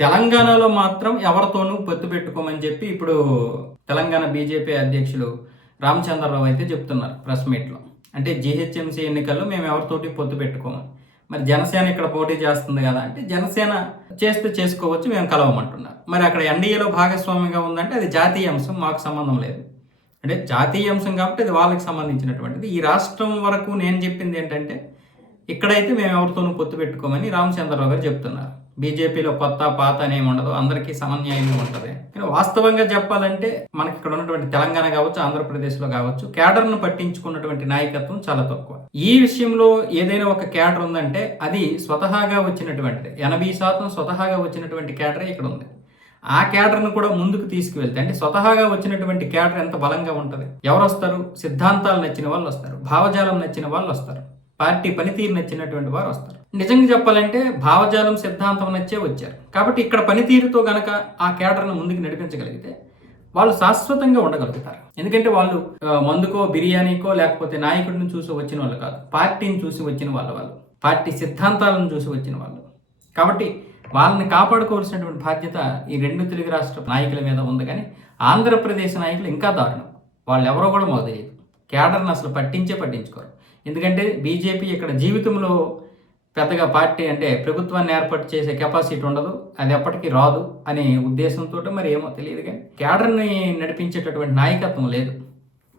తెలంగాణలో మాత్రం ఎవరితోనూ పొత్తు పెట్టుకోమని చెప్పి ఇప్పుడు తెలంగాణ బీజేపీ అధ్యక్షులు రామచంద్రరావు అయితే చెప్తున్నారు ప్రెస్ మీట్లో. అంటే జీహెచ్ఎంసీ ఎన్నికల్లో మేము ఎవరితోటి పొత్తు పెట్టుకోము. మరి జనసేన ఇక్కడ పోటీ చేస్తుంది కదా అంటే జనసేన చేస్తే చేసుకోవచ్చు, మేము కలవమంటున్నారు. మరి అక్కడ ఎన్డీఏలో భాగస్వామిగా ఉందంటే అది జాతీయ అంశం, మాకు సంబంధం లేదు. అంటే జాతీయ అంశం కాబట్టి అది వాళ్ళకి సంబంధించినటువంటిది. ఈ రాష్ట్రం వరకు నేను చెప్పింది ఏంటంటే ఇక్కడైతే మేము ఎవరితోనూ పొత్తు పెట్టుకోమని రామచంద్రరావు గారు చెప్తున్నారు. బీజేపీలో కొత్త పాత అనేమి ఉండదు, అందరికీ సమన్యాయంగా ఉంటుంది. కానీ వాస్తవంగా చెప్పాలంటే మనకి ఇక్కడ ఉన్నటువంటి తెలంగాణ కావచ్చు, ఆంధ్రప్రదేశ్లో కావచ్చు, కేడర్ను పట్టించుకున్నటువంటి నాయకత్వం చాలా తక్కువ. ఈ విషయంలో ఏదైనా ఒక కేడర్ ఉందంటే అది స్వతహాగా వచ్చినటువంటిది. 80% స్వతహాగా వచ్చినటువంటి కేడరే ఇక్కడ ఉంది. ఆ కేడర్ను కూడా ముందుకు తీసుకువెళ్తే అంటే స్వతహాగా వచ్చినటువంటి కేడర్ ఎంత బలంగా ఉంటుంది. ఎవరు వస్తారు? సిద్ధాంతాలు నచ్చిన వాళ్ళు వస్తారు, భావజాలం నచ్చిన వాళ్ళు వస్తారు, పార్టీ పనితీరు నచ్చినటువంటి వారు వస్తారు. నిజంగా చెప్పాలంటే భావజాలం సిద్ధాంతం నచ్చే వచ్చారు. కాబట్టి ఇక్కడ పనితీరుతో గనక ఆ కేడర్ను ముందుకు నడిపించగలిగితే వాళ్ళు శాశ్వతంగా ఉండగలుగుతారు. ఎందుకంటే వాళ్ళు మందుకో బిర్యానీకో లేకపోతే నాయకుడిని చూసి వచ్చిన వాళ్ళు కాదు, పార్టీని చూసి వచ్చిన వాళ్ళు పార్టీ సిద్ధాంతాలను చూసి వచ్చిన వాళ్ళు. కాబట్టి వాళ్ళని కాపాడుకోవాల్సినటువంటి బాధ్యత ఈ రెండు తెలుగు రాష్ట్ర నాయకుల మీద ఉంది. కానీ ఆంధ్రప్రదేశ్ నాయకులు ఇంకా దారుణం. వాళ్ళు ఎవరో కూడా మాకు తెలియదు. కేడర్ని అసలు పట్టించుకోరు. ఎందుకంటే బీజేపీ ఇక్కడ జీవితంలో పెద్దగా పార్టీ అంటే ప్రభుత్వాన్ని ఏర్పాటు చేసే కెపాసిటీ ఉండదు, అది ఎప్పటికీ రాదు అనే ఉద్దేశంతో మరి ఏమో తెలియదు. కానీ కేడర్ని నడిపించేటటువంటి నాయకత్వం లేదు.